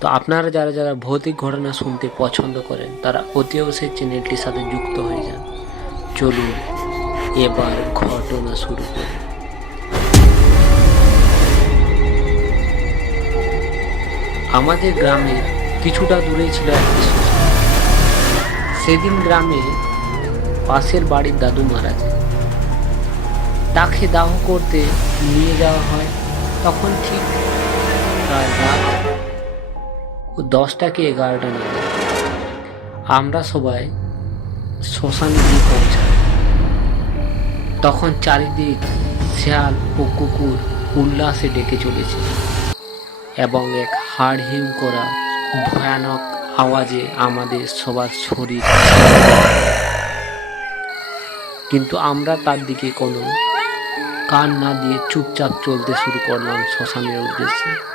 তো আপনারা যারা যারা ভৌতিক ঘটনা শুনতে পছন্দ করেন, তারা অতি অবশ্যই চ্যানেলটির সাথে যুক্ত হয়ে যান। চলুন এবার ঘটনা শুরু করি। আমাদের গ্রামে কিছুটা দূরে ছিল একটি সেদিন গ্রামে পাশের বাড়ির দাদু মারা যায়। তাকে দাহ করতে নিয়ে যাওয়া হয়। তখন ঠিক দশটা কি এগারোটা নাগাদ। আমরা সবাই শ্মশানে গিয়ে পৌঁছাই। তখন চারিদিক শেয়াল ও কুকুর উল্লাসে ডেকে চলেছে এবং এক হাড় হিম করা ভয়ানক আওয়াজে আমাদের সবার শরীর কিন্তু আমরা তার দিকে কোনো কান না দিয়ে চুপচাপ চলতে শুরু করলাম শ্মশানের উদ্দেশ্যে।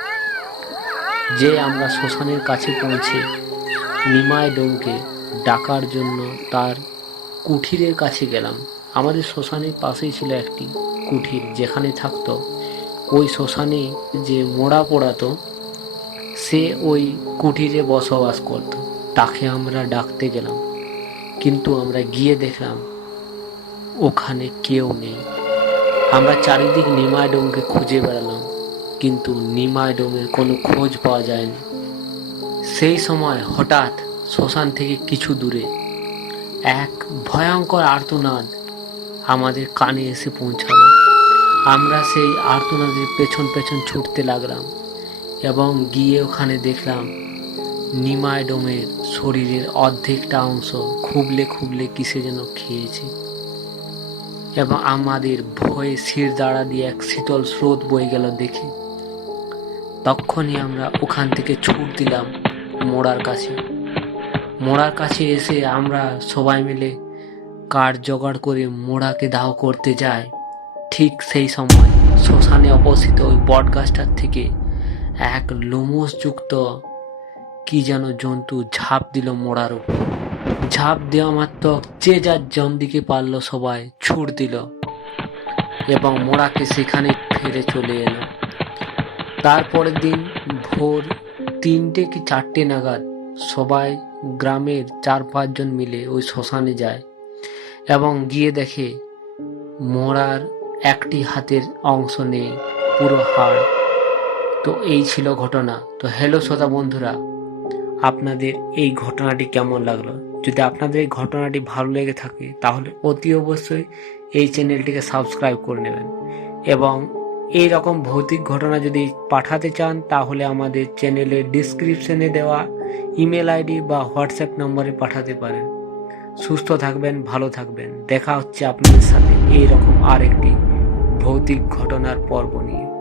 যে আমরা শ্মশানের কাছে পৌঁছে নিমায় ডোমকে ডাকার জন্য তার কুঠিরের কাছে গেলাম। আমাদের শ্মশানের পাশেই ছিল একটি কুঠির, যেখানে থাকতো ওই শ্মশানে যে মোড়া পোড়াতো, সে ওই কুঠিরে বসবাস করত। তাকে আমরা ডাকতে গেলাম, কিন্তু আমরা গিয়ে দেখলাম ওখানে কেউ নেই। আমরা চারিদিক নিমায় ডোমকে খুঁজে বেড়ালাম। কিন্তু নিমায় ডোমের কোনো খোঁজ পাওয়া যায়নি। সেই সময় হঠাৎ শ্মশান থেকে কিছু দূরে এক ভয়ঙ্কর আর্তনাদ আমাদের কানে এসে পৌঁছালো। আমরা সেই আর্তনাদের পেছন পেছন ছুটতে লাগলাম এবং গিয়ে ওখানে দেখলাম নিমায় ডোমের শরীরের অর্ধেকটা অংশ খুবলে খুবলে কিসে যেন খেয়েছে এবং আমাদের ভয়ে শির দাঁড়া দিয়ে এক শীতল স্রোত বয়ে গেল দেখে। তখনই আমরা ওখান থেকে ছুট দিলাম মোড়ার কাছে। মোড়ার কাছে এসে আমরা সবাই মিলে কাঠ জোগাড় করে মোড়াকে দাহ করতে যাই। ঠিক সেই সময় শ্মশানে অবস্থিত ওই বট গাছটার থেকে এক লোমসযুক্ত কি যেন জন্তু ঝাঁপ দিল মোড়ার উপর। ঝাঁপ দেওয়া মাত্র যে যার জন দিকে পারল সবাই ছুট দিল এবং মোড়াকে সেখানে ফিরে চলে এলো। তারপরের দিন ভোর তিনটে কি চারটে নাগাদ সবাই গ্রামের চার পাঁচজন মিলে ওই শ্মশানে যায় এবং গিয়ে দেখে মরার একটি হাতের অংশ নেই, পুরো হাড়। তো এই ছিল ঘটনা। তো হ্যালো শ্রোতা বন্ধুরা, আপনাদের এই ঘটনাটি কেমন লাগল? যদি আপনাদের এই ঘটনাটি ভালো লেগে থাকে, তাহলে অতি অবশ্যই এই চ্যানেলটিকে সাবস্ক্রাইব করে নেবেন এবং এই রকম ভৌতিক ঘটনা যদি পাঠাতে চান, তাহলে আমাদের চ্যানেলের ডিসক্রিপশনে দেওয়া ইমেল আইডি বা হোয়াটসঅ্যাপ নম্বরে পাঠাতে পারেন। সুস্থ থাকবেন, ভালো থাকবেন। দেখা হচ্ছে আপনাদের সাথে এই রকম আর একটি ভৌতিক ঘটনার পর্ব নিয়ে।